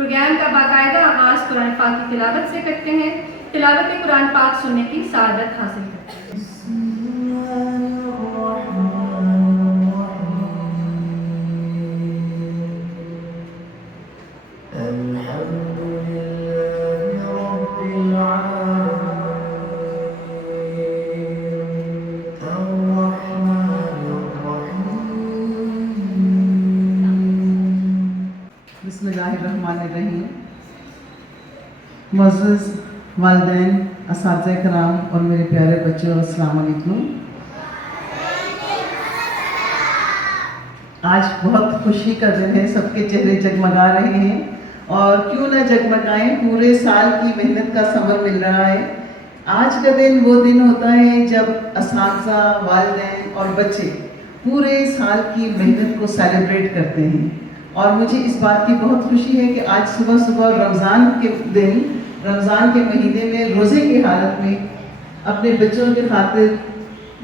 प्रोग्राम का बाकायदा आगाज़ कुरान पाक की तिलावत से करते हैं। तिलावत कुरान पाक सुनने की सआदत हासिल करते हैं। बिस्मिल्लाहिर्रहमानिर्रहीम। मुअज़्ज़ज़ वालिदैन, असातिज़ा किराम और मेरे प्यारे बच्चों, अस्सलाम वालेकुम। आज बहुत खुशी का दिन है, सबके चेहरे जगमगा रहे हैं और क्यों ना जगमगाएं, पूरे साल की मेहनत का समर मिल रहा है। आज का दिन वो दिन होता है जब असातिज़ा, वालिदैन और बच्चे पूरे साल की मेहनत को सेलिब्रेट करते हैं और मुझे इस बात की बहुत खुशी है कि आज सुबह सुबह रमज़ान के दिन, रमज़ान के महीने में रोज़े की हालत में अपने बच्चों के खातिर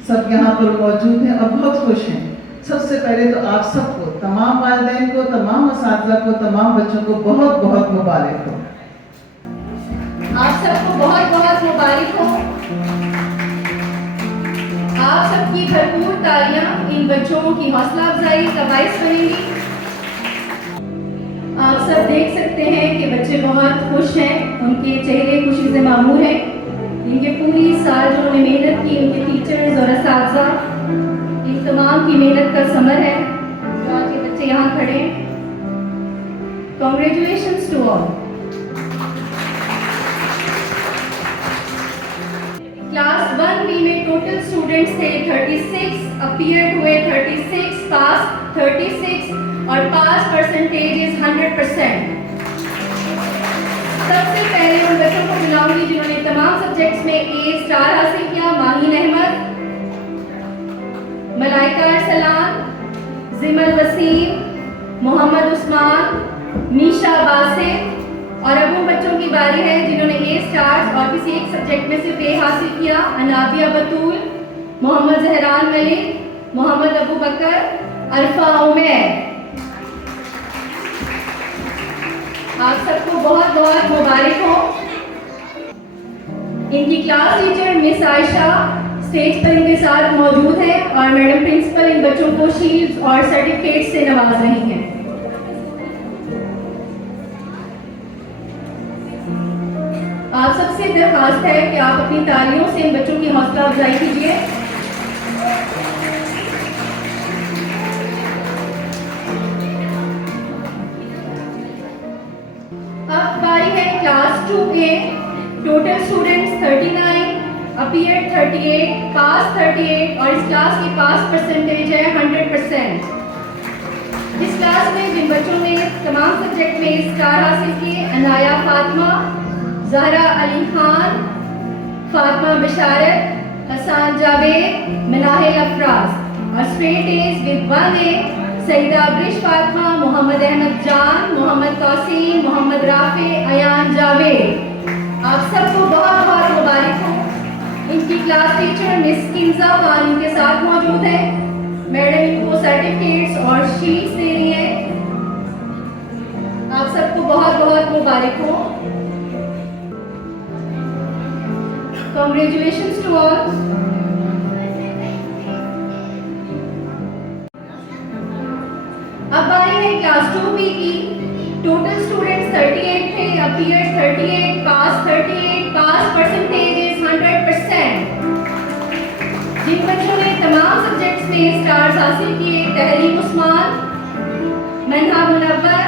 सब यहाँ पर मौजूद हैं और बहुत खुश हैं। सबसे पहले तो आप सबको, तमाम वालिदैन को, तमाम असातिज़ा को, तमाम बच्चों को बहुत बहुत मुबारक हो। आप सबको बहुत बहुत मुबारक हो। आप सबकी भरपूर तालियां इन बच्चों की हौसला अफजाई का बाइस बनेंगी। आप सब देख सकते हैं कि बच्चे बहुत खुश हैं, उनके चेहरे खुशी से मामूर हैं। इनके पूरी साल जो उन्होंने मेहनत की, उनके टीचर्स और असातिज़ा, इन तमाम की मेहनत का समर है जो आज के बच्चे यहाँ खड़े हैं। Congratulations to all. Class 1B में टोटल स्टूडेंट्स थे 36, अपीयर हुए 36, पास 36 और पास परसेंटेज इज 100%। सबसे पहले उन बच्चों को बुलाऊंगी जिन्होंने तमाम सब्जेक्ट्स में A स्टार हासिल किया। माहीन अहमद, मलाइका अरसलान, जिमल वसीम, मोहम्मद उस्मान, मीशा बासित और अब उन बच्चों की बारी है जिन्होंने A स्टार और किसी एक सब्जेक्ट में सिर्फ A हासिल किया। अनाबिया बतूल, मोहम्मद जहरान मलिक, मोहम्मद अबू बकर, अल्फा उमैर। आप सबको बहुत बहुत मुबारक हो। इनकी क्लास टीचर मिस आयशा स्टेज पर इनके साथ मौजूद है और मैडम प्रिंसिपल इन बच्चों को शील्ड्स और सर्टिफिकेट से नवाज रही हैं। आप सबसे दरख्वास्त है कि आप अपनी तालियों से इन बच्चों की हौसला अफजाई कीजिए। अब बारी है क्लास 2A। टोटल स्टूडेंट्स 39, अपीयर 38, पास 38 और इस क्लास की पास परसेंटेज है 100%। इस क्लास में जिन बच्चों ने तमाम सब्जेक्ट में स्टार हासिल किए, अनाया फातिमा, ज़हरा अली खान, फातिमा बिशारत, हसन जावेद, मनाहिल अफराज और straight A's with 1A Saida ब्रिश फातिमा, मोहम्मद अहमद जान, मोहम्मद तौसीन, मोहम्मद राफे, अयान जावेद। आप सबको बहुत बहुत मुबारक हो। इनकी class teacher miss Kinza Khan इनके साथ मौजूद है। मैडम इनको सर्टिफिकेट्स और शीट्स दे रही हैं। आप सबको बहुत बहुत मुबारक हो। Congratulations to all. अब बारी है क्लास 2B की। टोटल स्टूडेंट्स 38 थे, अपीयर 38, पास 38, पास परसेंटेज इज 100%। जिन बच्चों ने तमाम सब्जेक्ट्स में स्टार्स हासिल किए, तहरीक उस्मान, मनहा मुनव्वर,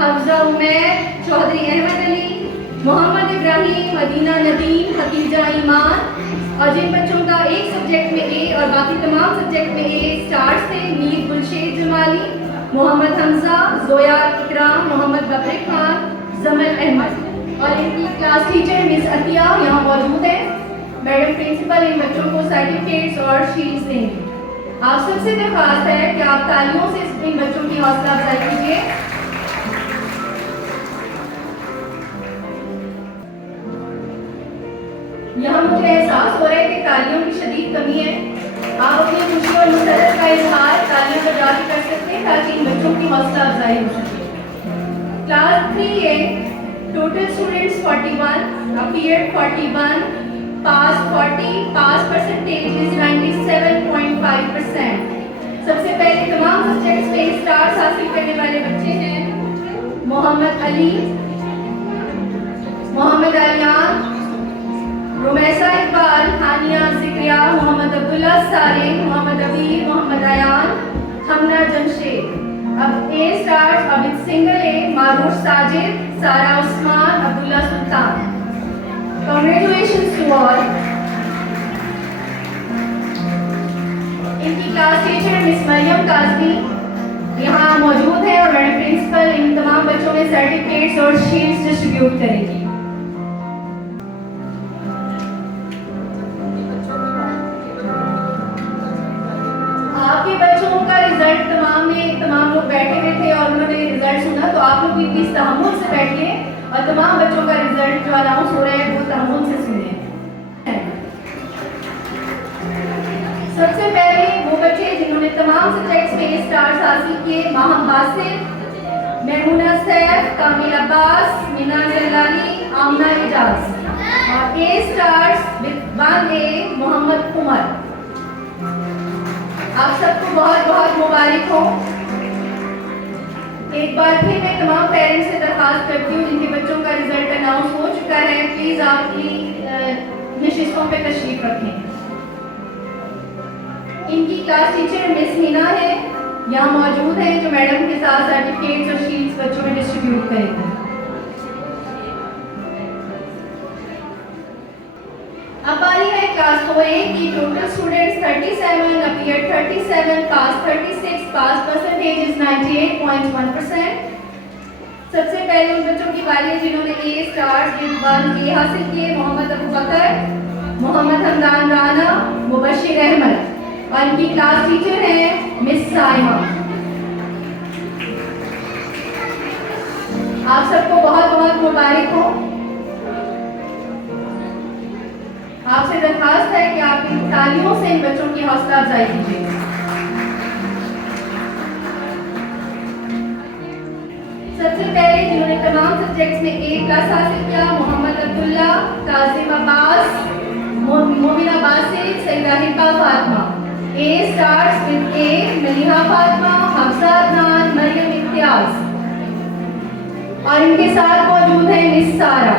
हफ्जा उमैर, चौधरी अहमद अली, मोहम्मद इब्राहिम, मदीना नदीम, हकीजा ईमान और जिन बच्चों का एक सब्जेक्ट में A और बाकी तमाम सब्जेक्ट में A स्टार्स थे, मीर गुलशेद जमाली, मोहम्मद हमजा, जोया इकराम, मोहम्मद बकर खान, जमल अहमद और इनकी क्लास टीचर मिस अतिया यहाँ मौजूद है। मैडम प्रिंसिपल इन बच्चों को सर्टिफिकेट्स और शीट्स देंगे। आप सबसे दरख्वास्त है कि आप तालियों से इन बच्चों की हौसला अफजाई कीजिए। यहाँ मुझे एहसास हो रहा है कि तालियों की शदीद कमी है। आप अपनी खुशी और मसरत का इजहार तालियों बजा के कर सकते हैं ताकि इन बच्चों की हौसला अफजाई हो सके। Class 3A, total students 41, appeared 41, passed 40, pass percentage is 97.5%. सबसे पहले तमाम सब्जेक्ट्स में स्टार्स हासिल करने वाले बच्चे हैं मोहम्मद अली, मोहम्मद आलियान, रुमैसा इकबाल, हानिया जिक्रिया, मोहम्मद अब्दुल्ला सारे, मोहम्मद अबीर, मोहम्मद अयान, हमना जमशेद। अब A stars Abid single A, Maroof Sajid, Sara Usman, Abdullah Sultan. Congratulations to all. इनकी class teacher miss Mariam Kazmi यहाँ मौजूद है और मैडम प्रिंसिपल इन तमाम बच्चों में सर्टिफिकेट्स और शील्ड्स डिस्ट्रीब्यूट करेगी। आपके बच्चों का रिजल्ट तमाम लोग बैठे हुए थे और उन्होंने रिजल्ट सुना, तो आप लोग भी प्लीज तहम्मुल से बैठिए और तमाम बच्चों का रिजल्ट जो अनाउंस हो रहा है वो तहम्मुल से सुनिए। सबसे पहले वो बच्चे जिन्होंने तमाम सब्जेक्ट्स में स्टार्स हासिल किए, माहम बासिर, महमूना सैफ, कामिल अब्बास, मीना जलाली, आमना इजाज। और A stars with 1A Mohammad Umar. आप सबको बहुत बहुत मुबारक हो। एक बार फिर मैं तमाम पेरेंट्स से दरख्वास्त करती हूँ जिनके बच्चों का रिजल्ट अनाउंस हो चुका है, प्लीज आप अपनी नशिस्तों पे तशरीफ रखें। इनकी क्लास टीचर मिस मीना है, यहाँ मौजूद है, जो मैडम के साथ सर्टिफिकेट्स और शीट्स बच्चों में डिस्ट्रीब्यूट करेंगे। अब बारी है क्लास 4A की। टोटल स्टूडेंट्स 37, अपीयर्ड 37, पास 36, पास परसेंटेज इज 98.1%। सबसे पहले उन बच्चों की बारी है जिन्होंने ए स्टार्स विद 1A हासिल किए, मोहम्मद अबू बकर, मोहम्मद हमदान राना, मुबशिर अहमद। और इनकी क्लास टीचर है मिस साइमा। आप सबको बहुत बहुत मुबारक हो। आपसे दरखास्त है कि आप इन तालियों से इन बच्चों की हौसला अफजाई कीजिए। सबसे पहले जिन्होंने तमाम सब्जेक्ट्स में A+ हासिल किया, मोहम्मद अब्दुल्ला, काजिम अब्बास, मोमिना Basir, Saida Hibba Fatima. A stars with A, Maliha Fatima, Hafsa Adnan, Maryam Imtiaz. और इनके साथ मौजूद है मिस सारा।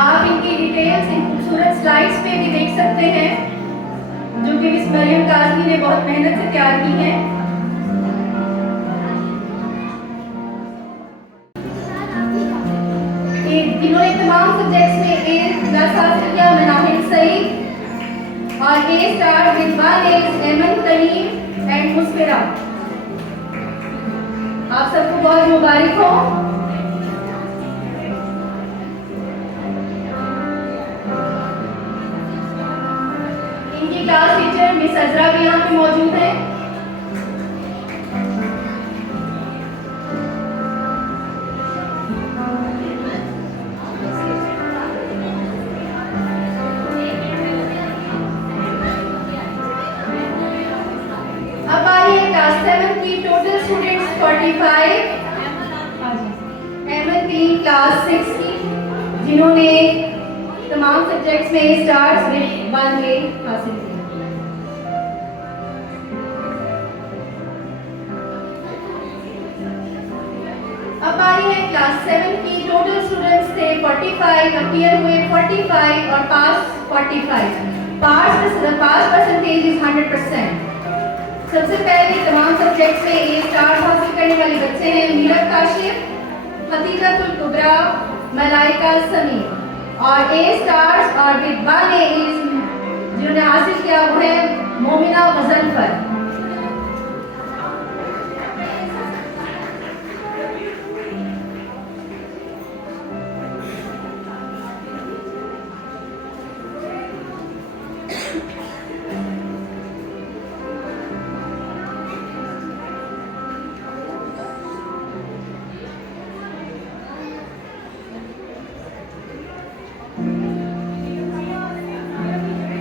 आप इनकी डिटेल्स इन खूबसूरत स्लाइड्स पे भी देख सकते हैं, जो कि मिस मरियम काजमी ने बहुत मेहनत से तैयार की हैं। जिन्होंने तमाम सब्जेक्ट्स में A+ हासिल किया, मनाहिल सईद। और A स्टार विद 1A एमन करीम एंड मुस्फिरा। आप सबको बहुत मुबारक हो। इनकी क्लास टीचर मिस अजरा भी यहाँ पे मौजूद है। अब आई है क्लास 7 की। Total students 45। एमन भी क्लास 6 की, जिन्होंने तमाम सब्जेक्ट्स में स्टार्स विद 1A हासिल किया। अब बारी है क्लास 7 की। टोटल स्टूडेंट्स थे 45, अपीयर हुए 45 और पास 45। पास परसेंटेज इज 100%। सबसे पहले तमाम सब्जेक्ट्स में A स्टार हासिल करने वाले बच्चे हैं मीरत काशिफ, हतीजतुल कुबरा, मलाइका समीर। और A स्टार्स और विद 1A जिन्होंने हासिल किया वो है मोमिना गजनफर।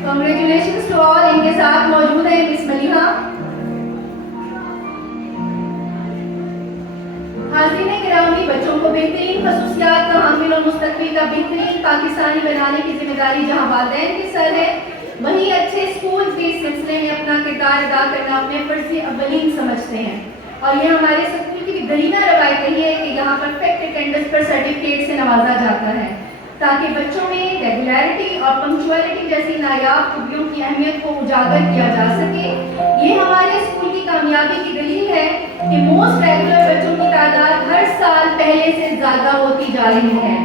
Congratulations to all. इनके साथ मौजूद है मिस मलिहा। हाज़रीन गिरामी, बच्चों को बेहतरीन खसूसियात का हामिल और मुस्तकबिल का बेहतरीन पाकिस्तानी बनाने की जिम्मेदारी जहाँ वालिदैन के सर है, वहीं अच्छे स्कूल के इस सिलसिले में अपना किरदार अदा करना अपने फर्ज़ अव्वलीन समझते हैं। और ये हमारे स्कूल की गरीना रवायत रही है कि यहाँ परफेक्ट अटेंडेंस पर सर्टिफिकेट से नवाजा जाता है, ताकि बच्चों में रेगुलरिटी और पंक्चुअलिटी जैसी नायाब खूबियों की अहमियत को उजागर किया जा सके। ये हमारे स्कूल की कामयाबी की दलील है कि मोस्ट रेगुलर बच्चों की तादाद हर साल पहले से ज़्यादा होती जा रही है।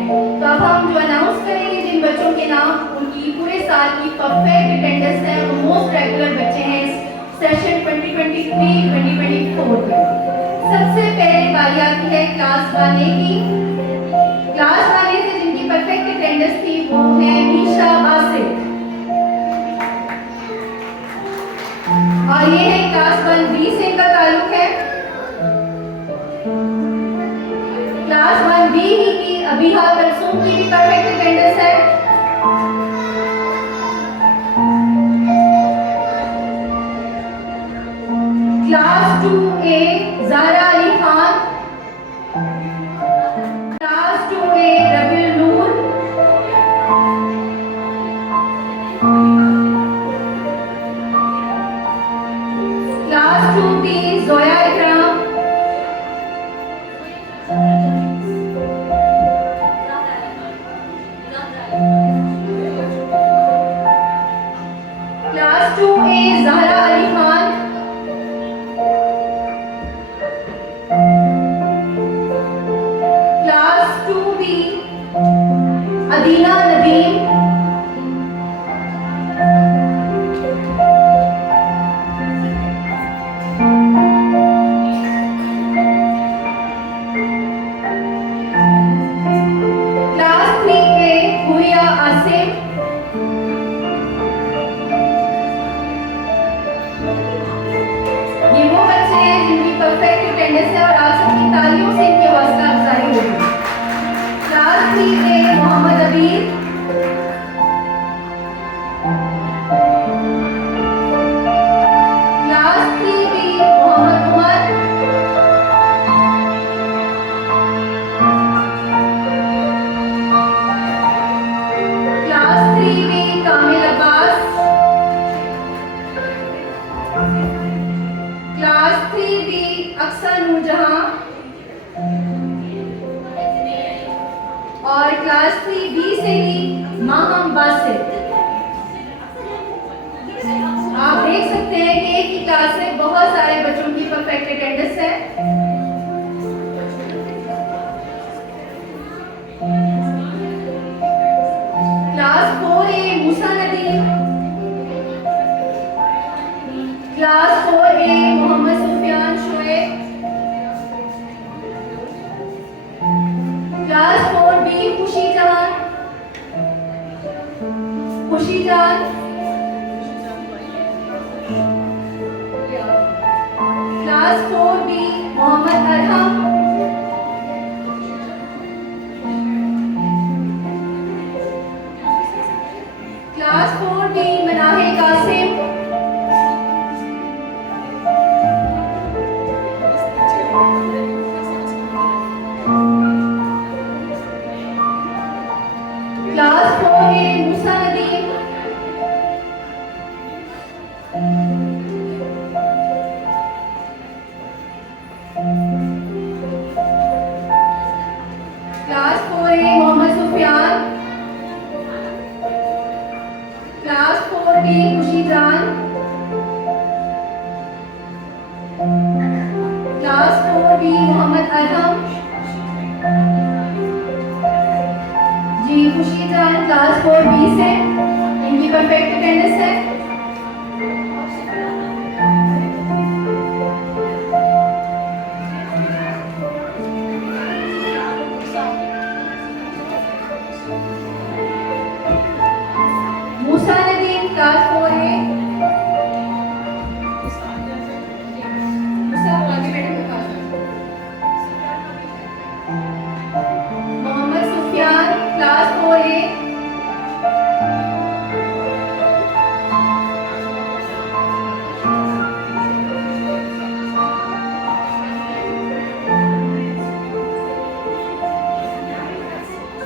तो अब हम जो अनाउंस करेंगे जिन बच्चों के नाम उनकी पूरे साल की परफेक्ट अटेंडेंस है, वो मोस्ट रेगुलर बच्चे हैं इस सेशन 2023-2024 में। सबसे पहले बारी आती है क्लास 1A की। क्लास 1A से जिनकी परफेक्ट अटेंडेंस थी वो है मीशा बासित, और ये है क्लास 1B से इनका ताल्लुक है। क्लास 1B ही की अबीहा कलसूम की भी परफेक्ट अटेंडेंस है। Class 2A Zara Ali Khan, class 2A Rabiul Noor, class 2B Zoya Ikram, class 2A Zahra Ali Khan, class 2B Adina Nadeem, class 3A Huriya Asim, ये वो बच्चे हैं जिनकी परफेक्ट अटेंडेंस है और आप सबकी तालियों से इनकी हौसला अफजाई होगी। Class 3A Mohammad Abeer, class 3B Mohammad Umar, class 3B Kamil Abbas, class 3B अक्सर नूरजहां, और क्लास 3B से ही माहम बासित। आप देख सकते हैं कि एक ही क्लास में बहुत सारे बच्चों की परफेक्ट अटेंडेंस है। Class 4A Musa Nadeem, class 4A Mohammad Sufiyan Shoaib, class 4B Khushi Jan, class 4B Mohammad Arham, class 4B Manahe Qasim, class 4A Musa Nadeem, class 4A Mohammad Sufiyan, class 4B Khushi Jan, class 4B Mohammad अरहम, जी खुशी जान क्लास 4B से, इनकी परफेक्ट अटेंडेंस है। मूसा नदीम क्लास 4A, मूसा आगे बैठे हो पास। Mohammad Sufiyan class 4A,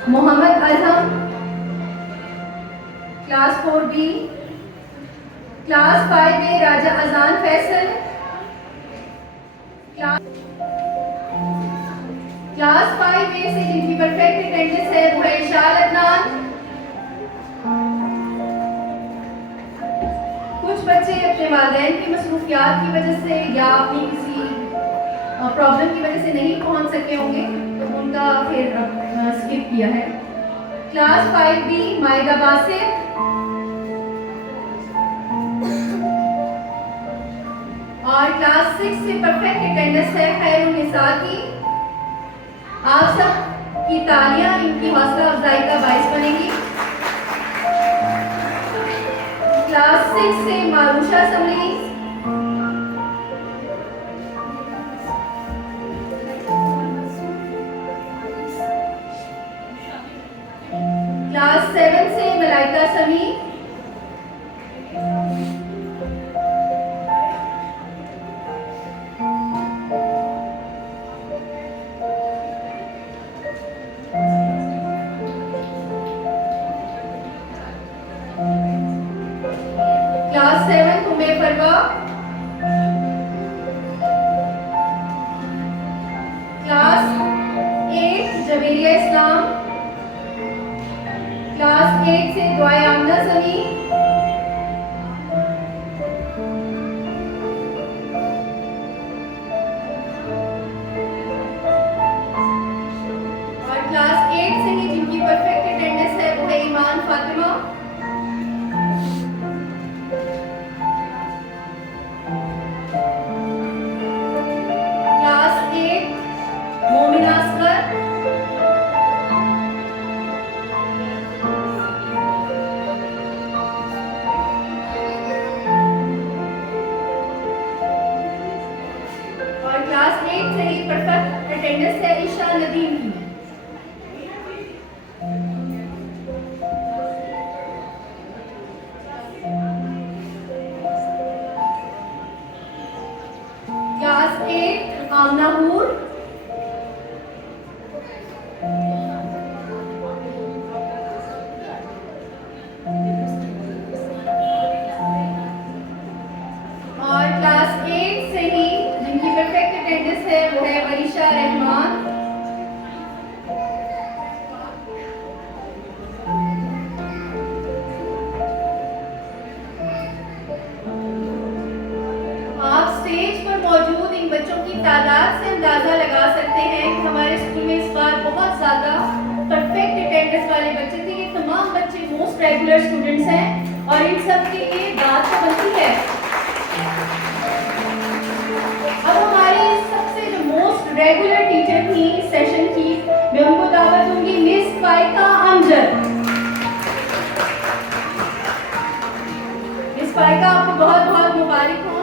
Mohammad Azham, class 4B, class 5A Raja Azan Faisal, class 5A से जिनकी परफेक्ट अटेंडेंस है वो है इशाल अदनान। कुछ बच्चे अपने वालिदैन की मसरूफियात की वजह से या अपनी किसी प्रॉब्लम की वजह से नहीं पहुंच सके होंगे, तो उनका फिर स्किप किया है। क्लास 5B माइदा बासिर, और क्लास 6 से परफेक्ट अटेंडेंस है खैरुन्निसा की। आप सब की तालियां इनकी हौसला अफजाई का बाइस बनेगी। क्लास 6 से मारूशा समरीज, क्लास 7 से मलाइका समी, क्लास 7 उम्मे फरवा, क्लास 8 जबीरिया इस्लाम, क्लास 8 से दुआए आमना समी, और क्लास 8 से ही जिनकी परफेक्ट अटेंडेंस है वो है ईमान फातिमा। क्लास 8 मोमिना असगर, और क्लास 8 से ही परफेक्ट अटेंडेंस है ईशा नदीम की। क्लास 8 आमना हूर, और क्लास 8 से ही जिनकी परफेक्ट अटेंडेंस है वो है वरीशा रहमान। आप स्टेज पर मौजूद इन बच्चों की तादाद से अंदाजा लगा सकते हैं कि हमारे स्कूल में इस बार बहुत ज्यादा परफेक्ट अटेंडेंस वाले बच्चे थे। ये तमाम बच्चे मोस्ट रेगुलर स्टूडेंट्स हैं और इन सब के लिए बात तो बनती है। अब हमारी सबसे जो मोस्ट रेगुलर टीचर थी इस सेशन की, मैं उनको दावत दूंगी, मिस फाइका अमजद। मिस फाइका, आपको बहुत बहुत मुबारक हो,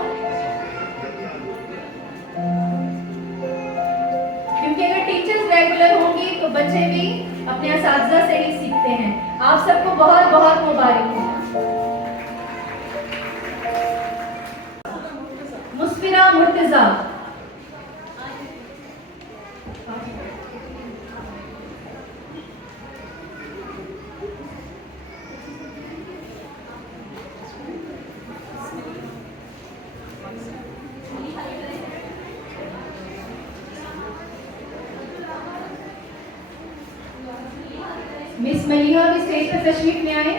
क्योंकि अगर टीचर्स रेगुलर होंगी तो बच्चे भी अपने असातिज़ा से ही सीखते हैं। आप सबको बहुत बहुत मुबारक हो। मुस्फिरा मुर्तजा, मिस मलिहा भी स्टेज पर तशरीफ में आए।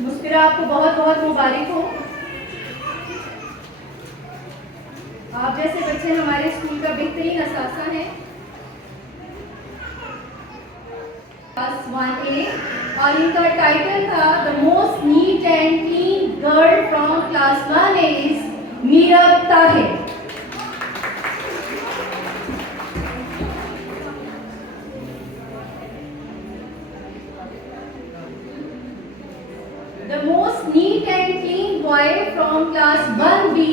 मुस्फिरा, आपको बहुत बहुत मुबारक हो। आप जैसे बच्चे हमारे स्कूल का बेहतरीन असासा है। क्लास 1A और इनका टाइटल था the most neat and clean girl from class 1A is Meerab Tahir. The most neat and clean boy from class 1B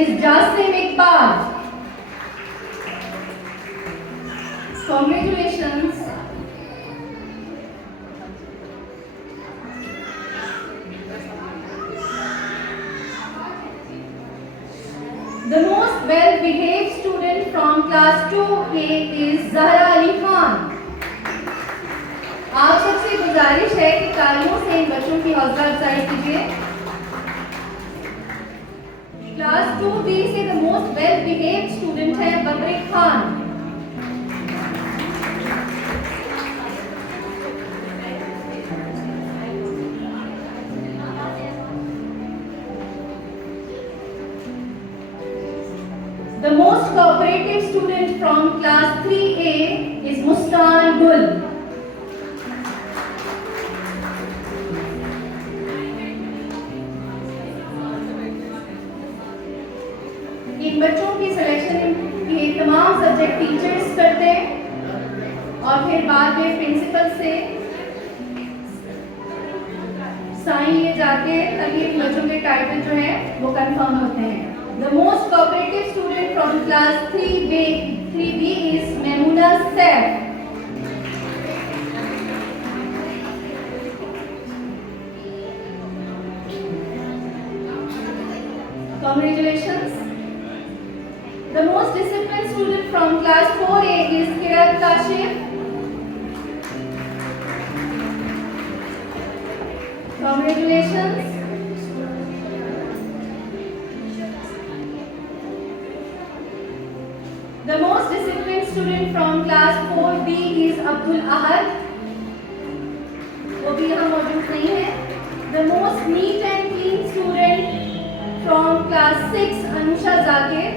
is Jasim Iqbal. Congratulations. The most well-behaved student from class 2A is Zahra Ali Khan. आप सबसे गुजारिश है कि तालियों से इन बच्चों की हौसला अफजाई कीजिए। क्लास 2B से the most well-behaved student है बद्री Khan. The most cooperative student from class 3A is Muskan Gul. इन बच्चों की सिलेक्शन के तमाम सब्जेक्ट टीचर्स करते हैं और फिर बाद में प्रिंसिपल से साइन लिए जाके तभी इन बच्चों के टाइटल जो है वो कंफर्म होते हैं। The most cooperative student from class 3B is Memuna Saif. Congratulations. The most disciplined student from class 4A is Kirat Kashif. Congratulations. The most disciplined student from class 4B is Abdul Ahad. वो भी यहाँ मौजूद नहीं है। The most neat and clean student from class 6 Anusha Zakir.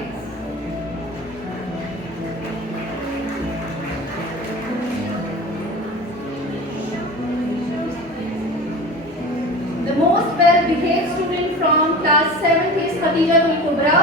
The most well-behaved student from class 7 is Khadija Ul Kubra.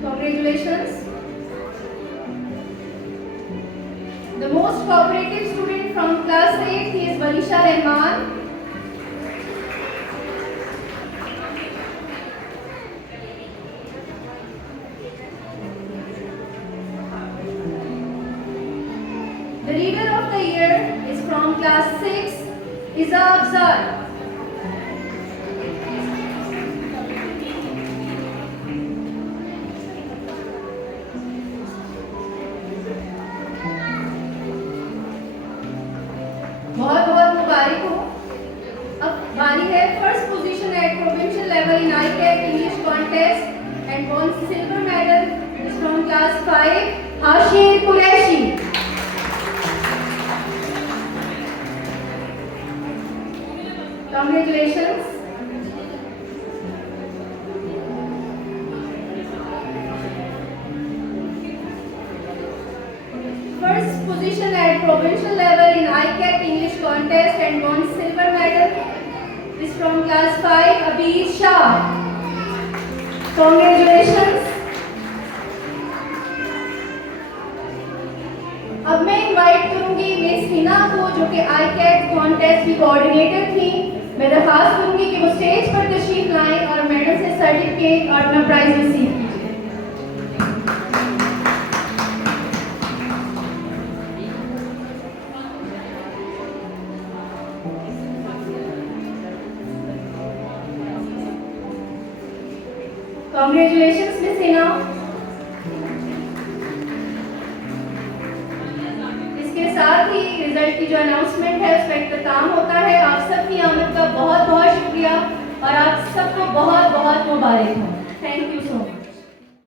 Congratulations. The most cooperative student from class 8 is Varisha Rahman. The leader of the year is from class 6, Iza Afzal. बहुत बहुत मुबारक हो। अब बारी है first position at provincial level in ICAT English contest and won silver medal is from class 5 Hashir Qureshi. Congratulations. First position at provincial level in ICAT English contest and won silver medal is from class 5 Abir Shah. Congratulations. अब मैं इनवाइट करूंगी मिस हिना को जो कि ICAT contest की कोऑर्डिनेटर थी। मैं दरख्वास्त करूंगी कि वो स्टेज पर तशरीफ लाएं और मैडम से सर्टिफिकेट और अपना प्राइज रिसीव कीजिए। Congratulations, Miss Hina. इसके साथ ही रिजल्ट की जो अनाउंसमेंट है उसका इख्तिताम होता है। आप सबकी आमद का बहुत बहुत शुक्रिया और आप सबको बहुत बहुत मुबारक हो। Thank you so much.